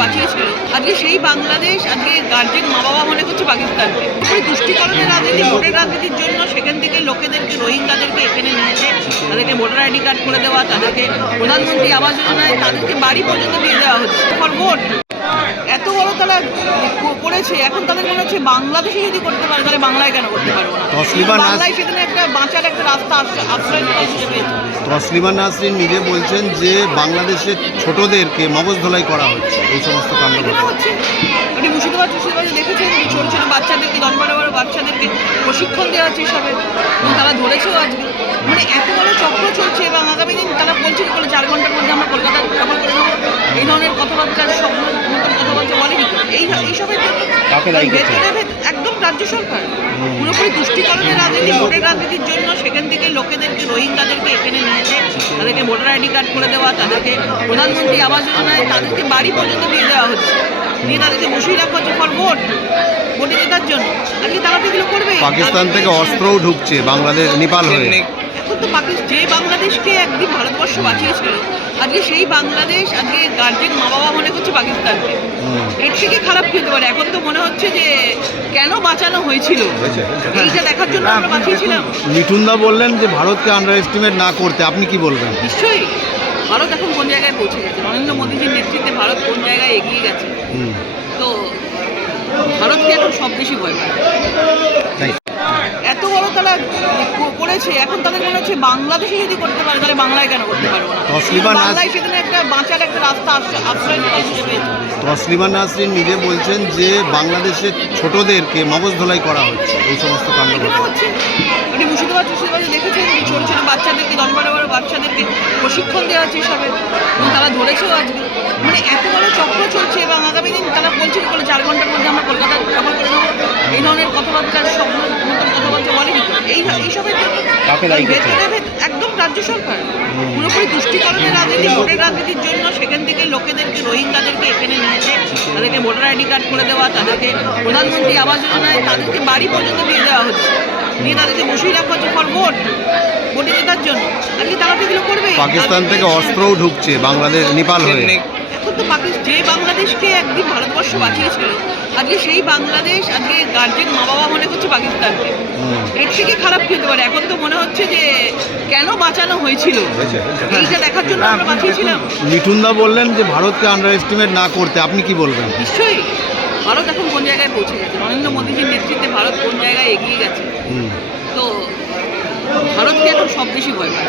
বাঁচিয়েছিল আজকে সেই বাংলাদেশ, আজকে গার্জেন মা বাবা মনে করছে পাকিস্তানকে। দুষ্টিকরণের রাজনীতি, ভোটের রাজনীতির জন্য সেখান থেকে লোকেদেরকে, রোহিঙ্গাদেরকে এখানে নিয়েছে তাদেরকে ভোটার আইডি কার্ড করে দেওয়া, তাদেরকে প্রধানমন্ত্রী আবাস যোজনায়, তাদেরকে বাড়ি পর্যন্ত দিয়ে দেওয়া হচ্ছে। ভোট এত বড় তারা ক- করেছে এখন তাদের মনে হচ্ছে বাংলাদেশে যদি করতে পারে তাহলে বাংলায় কেন করতে পারব না? বাংলায় সেখানে একটা বাঁচার একটা রাস্তা আশ্রয়- তসলিমা নাসরিন নিজে বলছেন যে বাংলাদেশের ছোটদেরকে মগজ ধোলাই করা হচ্ছে এই সমস্ত কাণ্ড হচ্ছে। আপনি মুর্শিদাবাদ মুর্শিদাবাদে দেখেছেন ছোটো ছোটো বাচ্চাদেরকে দশ বারো বারো বাচ্চাদেরকে প্রশিক্ষণ দেওয়া হচ্ছে এবং তারা ধরেছেও আজকে। মানে এত বড় চক্র চলছে এবং আগামী দিন তারা বলছে কি করে চার ঘণ্টার মধ্যে আমরা কলকাতা দখল করে নেব এই ধরনের কথাবার্তার স্বপ্ন মতন কথাবার্তা বলে কি করে? এই এইসবের করছে? একদম রাজ্য সরকার। পুরোপুরি তুষ্টিকরণের রাজনীতি ভোটের রাজনীতির জন্য সেখান থেকে লোকেদেরকে রোহিঙ্গাদেরকে এখানে নিয়ে এসে তাদেরকে ভোটার আইডি কার্ড করে দেওয়া তাদেরকে প্রধানমন্ত্রী আবাস যোজনায় তাদেরকে বাড়ি পর্যন্ত দিয়ে দেওয়া হচ্ছে। দিয়ে তাদেরকে বসিয়ে রাখা হচ্ছে ফর ভোট ভোটে জেতার জন্য। আজকে তারা তো এগুলো করবে? পাকিস্তান থেকে অস্ত্রও ঢুকছে বাংলাদেশ নেপাল হয়ে। এখন তো পাকিস্তান যে বাংলাদেশকে একদিন ভারতবর্ষ বাঁচিয়েছিল আজকে সেই বাংলাদেশ আজকে গার্জেন মা বাবা মনে করছে পাকিস্তানকে। এর থেকে খারাপ হতে পারে। এখন তো মনে হচ্ছে যে কেন বাঁচানো হয়েছিল? এইটা দেখার জন্য আমরা বাঁচিয়েছিলাম মিঠুনদা বললেন যে ভারতকে আন্ডার এস্টিমেট না করতে আপনি কি বলবেন? নিশ্চয়ই। ভারত এখন কোন জায়গায় পৌঁছে গেছে? নরেন্দ্র মোদীজির নেতৃত্বে ভারত কোন জায়গায় এগিয়ে গেছে? তো ভারতকে এখন সব বেশি ভয় পায় Thank এত বড় তারা করেছে এখন তাদের মনে হচ্ছে বাংলাদেশে যদি করতে পারে তাহলে বাংলায় কেন করতে পারব না? বাংলায় সেখানে একটা বাঁচার একটা রাস্তা আশ্রয়- হিসেবে তসলিমা নাসরিন নিজে বলছেন যে বাংলাদেশের ছোটদেরকে মগজ ধোলাই করা হচ্ছে এই সমস্ত কাণ্ড হচ্ছে আপনি মুর্শিদাবাদ মুর্শিদাবাদে দেখেছেন ছোটো ছোটো বাচ্চাদেরকে দশ বারো বারো বাচ্চাদেরকে প্রশিক্ষণ দেওয়া হচ্ছে এবং তারা ধরেছেও আজকে। মানে এত বড় চক্র চলছে এবং আগামী দিন তারা বলছে কি করে চার ঘণ্টার মধ্যে আমরা কলকাতা দখল করে নেব। এই ধরনের কথাবার্তার স্বপ্ন মতন কথাবার্তা বলে কি করে? এই এইসবের কাকে দায়ী করছে? একদম রাজ্য সরকার। পুরোপুরি তুষ্টিকরণের রাজনীতি ভোটের রাজনীতির জন্য সেখান থেকে লোকেদেরকে রোহিঙ্গাদেরকে এখানে নিয়ে এসে তাদেরকে ভোটার আইডি কার্ড করে দেওয়া তাদেরকে প্রধানমন্ত্রী আবাস যোজনায় তাদেরকে বাড়ি পর্যন্ত দিয়ে দেওয়া হচ্ছে। দিয়ে তাদেরকে বসিয়ে রাখা হচ্ছে ফর ভোট ভোটে জেতার জন্য। আজকে তারা করবে পাকিস্তান থেকে অস্ত্রও ঢুকছে বাংলাদেশ নেপাল হয়ে। এখন তো পাকিস্তান যে বাংলাদেশকে একদিন ভারতবর্ষ বাঁচিয়েছিল আজকে সেই বাংলাদেশ আজকে গার্জেন মা বাবা মনে করছে পাকিস্তানকে। এর থেকে খারাপ হতে পারে? এখন তো মনে হচ্ছে যে কেন বাঁচানো হয়েছিল? এইটা দেখার জন্য আমরা বাঁচিয়েছিলাম। মিঠুনদা বললেন যে ভারতকে আন্ডার এস্টিমেট না করতে আপনি কি বলবেন? নিশ্চয়ই। ভারত এখন কোন জায়গায় পৌঁছে গেছে? নরেন্দ্র মোদীজির নেতৃত্বে ভারত কোন জায়গায় এগিয়ে গেছে? তো ভারতকে এখন সব বেশি ভয় পায়।